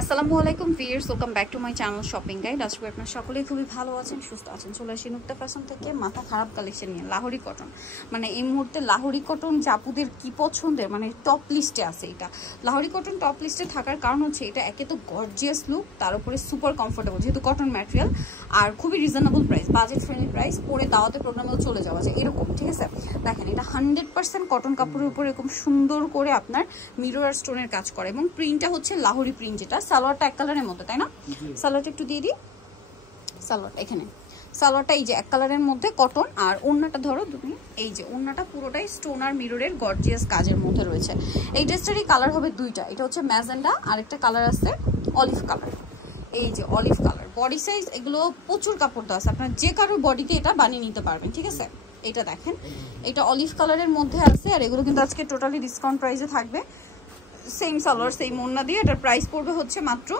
আসসালামু আলাইকুম viewers, welcome back to my channel shopping guide. আজকে আপনারা সকলেই খুবই ভালো আছেন, সুস্থ আছেন। চলে আসি নুক্তা ফ্যাশন থেকে মাথা খারাপ কালেকশন নিয়ে। লাহোরি কটন, মানে এই মুহূর্তে লাহোরি কটন জাপুদের কি পছন্দের, মানে টপ লিস্টে আছে এটা। লাহোরি কটন টপ লিস্টে থাকার কারণ হচ্ছে এটা একে তো গর্জিয়াস লুক, তার উপরে সুপার কমফোর্টেবল, যেহেতু কটন ম্যাটেরিয়াল, আর খুবই reasonable price, budget friendly price, পরে দাওয়াতে প্রোগ্রামেও চলে যাওয়া যায় এরকম। ঠিক আছে, দেখেন এটা 100% কটন কাপড়ের উপর এরকম সুন্দর করে আপনার মিরর আর স্টোনের কাজ করে, এবং প্রিন্টটা হচ্ছে লাহোরি প্রিন্ট, যেটা সালোয়ারটা এক কালারের মধ্যে, তাই না? সালোয়ারটা একটু দিয়ে দিই। সালোয়ার এখানে, সালোয়ারটা এই যে এক কালারের মধ্যে কটন, আর ওড়নাটা ধরো তুমি, এই যে ওড়নাটা পুরোটাই স্টোন আর মিররের গর্জিয়াস কাজের মধ্যে রয়েছে। এই ড্রেসটারই কালার হবে দুইটা, এটা হচ্ছে ম্যাজেন্ডা, আর একটা কালার আছে অলিভ কালার। এই যে অলিভ কালার, বডি সাইজ এগুলো প্রচুর কাপড় দেওয়া আছে, আপনার যে কারোর বডিতে এটা বানিয়ে নিতে পারবেন। ঠিক আছে, এটা দেখেন, এটা অলিভ কালারের মধ্যে আছে, আর এগুলো কিন্তু আজকে টোটালি ডিসকাউন্ট প্রাইসে থাকবে। সেম সালোয়ার সেম ওড়না দিয়ে, এটার প্রাইস পড়বে হচ্ছে মাত্র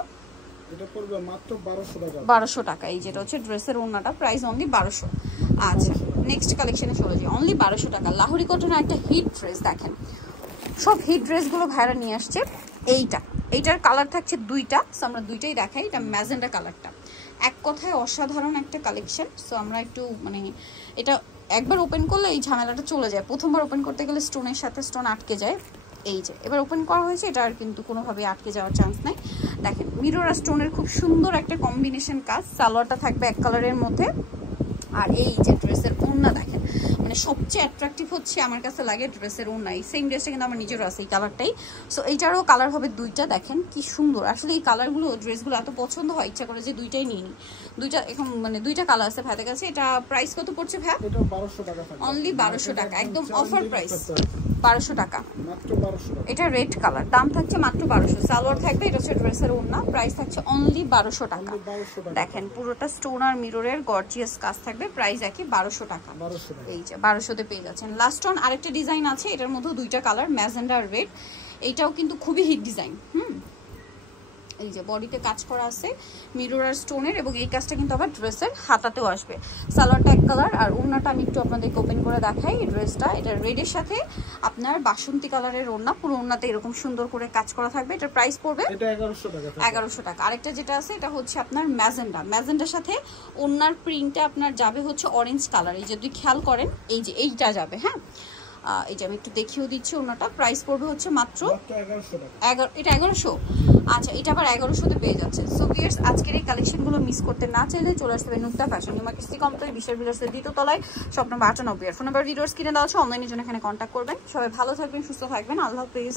1200 টাকা। এই যেটা হচ্ছে ড্রেসের ওড়নাটা, প্রাইস অনলি 1200। আচ্ছা, নেক্সট কালেকশনে চলে যাই। অনলি 1200 টাকা লাহোরি কটনের একটা হিট ড্রেস। দেখেন সব হিট ড্রেসগুলো ভাইরা নিয়ে আসছে। এইটার কালার থাকছে দুইটা, সো আমরা দুইটাই দেখাই। এটা ম্যাজেন্ডা কালারটা, এক কথায় অসাধারণ একটা কালেকশন। সো আমরা একটু মানে এটা একবার ওপেন করলে এই ঝামেলাটা চলে যায়, প্রথমবার ওপেন করতে গেলে স্টোনের সাথে স্টোন আটকে যায়। এই যে এবার ওপেন করা হয়েছে, এটা আর কিন্তু কোনোভাবে আটকে যাওয়ার চান্স নাই। দেখেন মিরর আর স্টোনের খুব সুন্দর একটা কম্বিনেশন কাজ। সালোয়ারটা থাকবে এক কালারের মধ্যে, আর এই যে ড্রেসের ওড়না দেখেন, মানে সবচেয়ে অ্যাট্রাকটিভ হচ্ছে আমার কাছে লাগে ড্রেসের ওড়না। এই সেম ড্রেসটা কিন্তু আমার নিজেরও আছে এই কালারটাই। সো এইটারও কালার হবে দুইটা। দেখেন কি সুন্দর, আসলে এই কালারগুলো ড্রেসগুলো এত পছন্দ হয়, ইচ্ছা করে যে দুইটাই নিয়ে নিই। দুইটা এখন মানে দুইটা কালার আছে ভাইদের কাছে। এটা প্রাইস কত পড়ছে ভাই? এটা 1200 টাকা থাকবে, অনলি 1200 টাকা, একদম অফার প্রাইস, 1200 টাকা মাত্র 1200 টাকা। এটা রেড কালার, দাম থাকছে মাত্র 1200। সালোয়ার থাকবে, এটা হচ্ছে ড্রেসের ওড়না, প্রাইস থাকছে অনলি 1200 টাকা। দেখেন পুরোটা স্টোন আর মিররের গর্জিয়াস কাজ থাকবে, প্রাইস একই 1200 টাকা। এই যে 1200 তে পেয়ে যাচ্ছেন। লাস্ট অন আরেকটা ডিজাইন আছে, এটার মধ্যে দুইটা কালার, ম্যাজেন্ডা আর রেড। এইটাও কিন্তু খুবই হিট ডিজাইন। এই যে বডিতে কাজ করা আছে মিরর আর স্টোনের, এবং এই কাজটা কিন্তু আবার ড্রেসের হাতাতেও আসবে। সালোয়ারটা এক কালার, আর ওড়নাটা আমি একটু আপনাদেরকে ওপেন করে দেখাই। ড্রেসটা এটা রেডের সাথে আপনার বাসন্তী কালারের ওড়না, পুরো ওড়নাতে এরকম সুন্দর করে কাজ করা থাকবে। এটার প্রাইস পড়বে এটা 1100 টাকা। 1100 টাকা। আরেকটা যেটা আছে এটা হচ্ছে আপনার ম্যাজেন্ডার সাথে ওড়নার প্রিন্টটা আপনার যাবে হচ্ছে অরেঞ্জ কালার। এই যে যদি খেয়াল করেন, এই যে এইটা যাবে। হ্যাঁ, এই যে আমি একটু দেখিয়েও দিচ্ছি ওনাটা, প্রাইস পড়বে হচ্ছে মাত্র 1100 টাকা। এটা 1100। আচ্ছা, এটা আবার 1100-তে পেয়ে যাচ্ছে। সো ভিউয়ার্স, আজকের এই কালেকশনগুলো মিস করতে না চাইলে চলে আসতে হবে নুক্তা ফ্যাশন মার্কেট, সি কমপ্লেক্স, বিশাল বিলাসের দ্বিতীয় তলায়, shop number 98। Phone number videos কিনে দেওয়া আছে, অনলাইনের জন্য এখানে কন্ট্যাক্ট করবেন। সবাই ভালো থাকবেন, সুস্থ থাকবেন, আল্লাহ হাফেজ।